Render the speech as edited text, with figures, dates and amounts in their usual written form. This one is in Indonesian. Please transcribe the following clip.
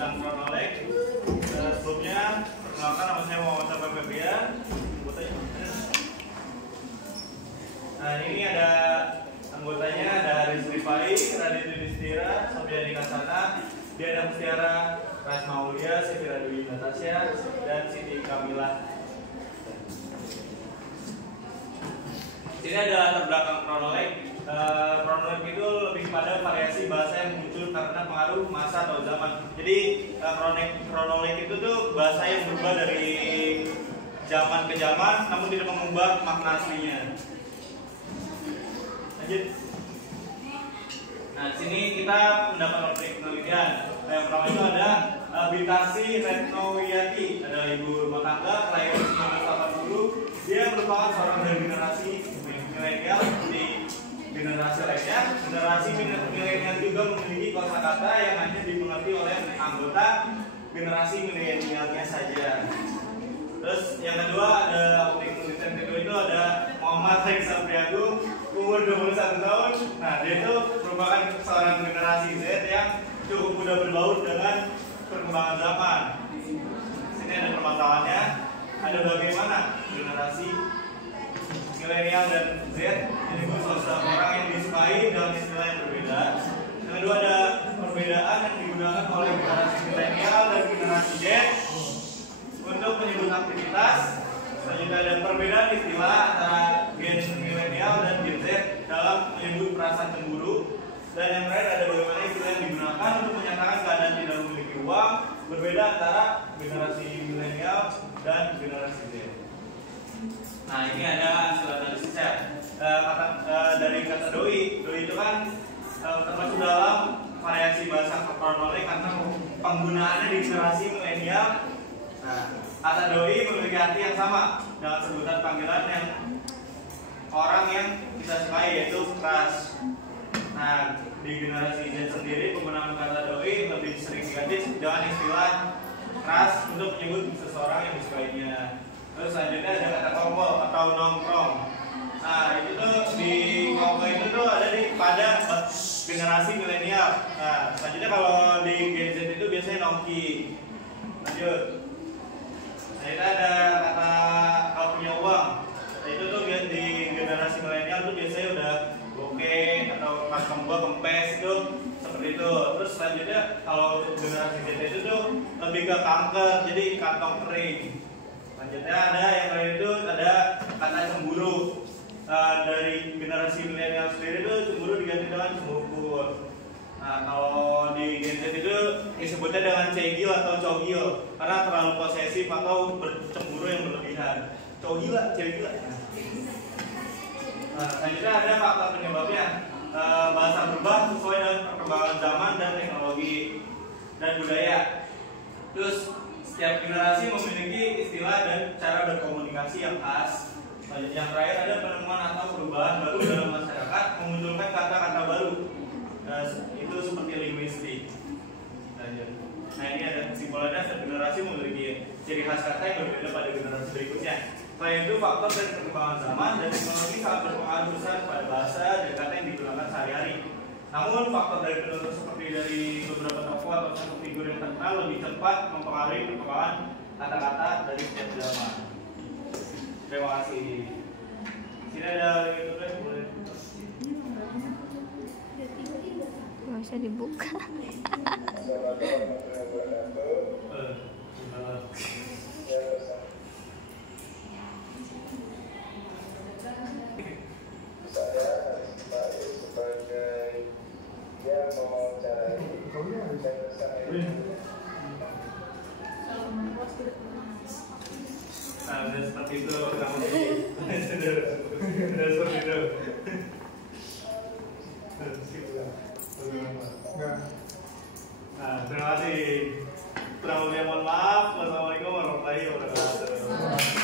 tentang kronolog. Sebelumnya perkenalkan, nama saya Muhammad Febrian. Nah, ini ada anggotanya, ada Haris Rifai, Radit Yudhistira, Sofiani Kasana, Diana Mustiara, Rasma Aulia, Sefira Dwi Natasha, dan Siti Kamila. Sini ada latar belakang kronolog. Kronolog itu lebih pada variasi bahasa yang muncul karena pengaruh masa atau zaman. Jadi kronolog itu tuh bahasa yang berubah dari zaman ke zaman, namun tidak mengubah makna aslinya. Lanjut. Nah, sini kita mendapat objek penelitian. Yang pertama itu ada Bintasi Retnowiyati, adalah ibu rumah tangga, kelahiran 1980. Dia merupakan seorang dari generasi milenial. Di generasi lainnya, generasi milenial juga memiliki kosakata yang hanya dimengerti oleh anggota generasi milenialnya saja. Terus yang kedua ada objek penelitian kedua itu ada Muhammad Reksa Priagung, umur 21 tahun. Nah, dia itu merupakan seorang generasi Z yang cukup mudah berbaur dengan perkembangan zaman. Sini ada permasalahannya, ada bagaimana generasi milenial dan Z menyebut seseorang yang disukai dengan istilah yang berbeda. Yang kedua ada perbedaan yang digunakan oleh generasi milenial dan generasi Z untuk menyebut aktivitas. Selanjutnya ada perbedaan istilah antara gen milenial dan gen Z dalam menyebut perasaan cemburu. Dan yang terakhir ada bagaimana istilah yang digunakan untuk menyatakan keadaan tidak memiliki uang, berbeda antara generasi milenial dan generasi Z. Nah, ini ada hasil analisisnya. Dari kata doi. Doi itu kan termasuk dalam variasi bahasa kronolog karena penggunaannya di generasi milenial. Nah, kata doi memiliki arti yang sama dengan sebutan panggilan yang orang yang kita sukai, yaitu crush. Nah, di generasi Z sendiri penggunaan kata doi lebih sering diganti dengan istilah crush untuk menyebut seseorang yang disukainya. Terus selanjutnya ada kata kongko atau nongkrong. Nah, itu tuh di kongko itu tuh ada pada generasi milenial. Nah, selanjutnya kalau di Gen Z itu biasanya nongki. Lanjut. Nah, itu ada kata kalau punya uang. Nah, itu tuh di generasi milenial tuh biasanya udah bokeh atau kantong gua kempes itu seperti itu. Terus selanjutnya kalau generasi Z itu tuh lebih ke kanker, jadi kantong kering. Selanjutnya ada yang lain itu ada kata cemburu. Dari generasi milenial sendiri itu cemburu diganti dengan cemburu. Nah, kalau di Gen Z itu disebutnya dengan cegil atau cogil karena terlalu posesif atau bercemburu yang berlebihan. Cogila, cegila. Nah, selanjutnya ada faktor penyebabnya. Bahasa berubah sesuai dengan perkembangan zaman dan teknologi dan budaya. Terus setiap generasi memiliki istilah dan cara berkomunikasi yang khas. Yang terakhir ada penemuan atau perubahan baru dalam masyarakat memunculkan kata-kata baru. Itu seperti linguistik. Nah, ini ada kesimpulannya, setiap generasi memiliki ciri khas kata yang berbeda pada generasi berikutnya. Selain itu, faktor dan perkembangan zaman dan teknologi sangat berpengaruh besar pada bahasa dan kata yang digunakan sehari-hari. Namun, faktor dari penutur seperti dari beberapa tokoh atau satu figur yang terkenal lebih cepat mempengaruhi perkembangan kata-kata dari setiap zaman. Terima kasih. Sini ada link itu deh, boleh. Nggak bisa dibuka. Nah, udah seperti itu kamu sudah seperti itu. Nah, terima kasih. Kurang lebih mohon maaf. Wassalamualaikum warahmatullahi wabarakatuh.